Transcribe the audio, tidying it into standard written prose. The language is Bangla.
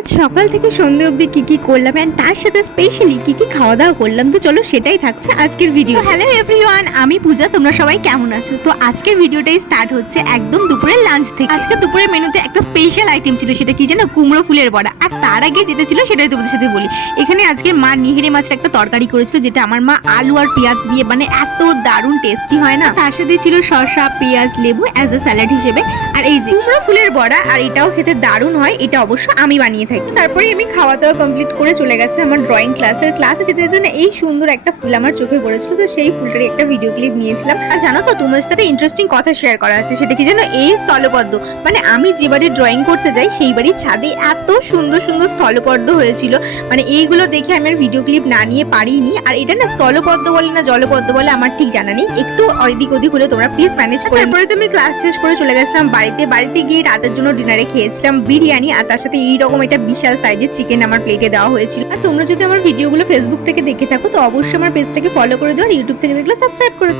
আজ সকাল থেকে সন্ধ্যে অবধি কি করলাম এন্ড তার সাথে স্পেশালি কি খাওয়া দাওয়া করলাম, তো চলো সেটাই থাকছে আজকের ভিডিও। হ্যালো এভরিওয়ান, আমি পূজা, তোমরা সবাই কেমন আছো? তো আজকের ভিডিওটাই স্টার্ট হচ্ছে একদম দুপুরের লাঞ্চ থেকে। আজকে দুপুরের মেনুতে একটা স্পেশাল আইটেম ছিল, সেটা কি জানো? কুমড়ো ফুলের বড়া। আর তার আগে যেটা ছিল সেটাই তোমাদের সাথে বলি। এখানে আজকে মা নিহেরে মাছের একটা তরকারি করেছিল, যেটা আমার মা আলু আর পেঁয়াজ দিয়ে মানে এত দারুণ টেস্টি হয় না। তার সাথে ছিল শসা, পেঁয়াজ, লেবু অ্যাজ এ স্যালাড হিসেবে। আর এই যে কুমড়ো ফুলের বড়া, আর এটাও খেতে দারুণ হয়, এটা অবশ্য আমি বানিয়ে থাকি। তারপরে আমি খাওয়া দাওয়া কমপ্লিট করে চলে গেছে আমার ড্রয়িং ক্লাসে যেতে যেতে না এই সুন্দর একটা ফুল আমার চোখে পড়েছিল, তো সেই ফুলটারই একটা ভিডিও ক্লিপ নিয়েছিলাম। আর জানো তো, তোমাদের সাথে ইন্টারেস্টিং কথা শেয়ার করা আছে, সেটা কি জানো? এই স্থলপদ্ম, মানে আমি যে বাড়ি ড্রয়িং করতে যাই সেই বাড়ির ছাদে এত সুন্দর সুন্দর স্থলপদ্ম হয়েছিল, মানে এইগুলো দেখে আমি আর ভিডিও ক্লিপ না নিয়ে পারিনি। আর এটা না স্থলপদ্ম বলে না জলপদ্ম বলে আমার ঠিক জানা নেই, একটু এদিক ওদিক হলে তোমরা প্লিজ ম্যানেজ করে। তারপরে তো আমি ক্লাস শেষ করে চলে গেছিলাম বাড়িতে গিয়ে রাতের জন্য ডিনারে খেয়েছিলাম বিরিয়ানি, আর তার সাথে এইরকম একটা বিশাল সাইজের চিকেন আমার প্লেটে দেওয়া হয়েছিল। আর তোমরা যদি আমার ভিডিওগুলো ফেসবুক থেকে দেখে থাকো তো অবশ্যই আমার পেজটাকে ফলো করে দিও, আর ইউটিউব থেকে দেখলে সাবস্ক্রাইব করে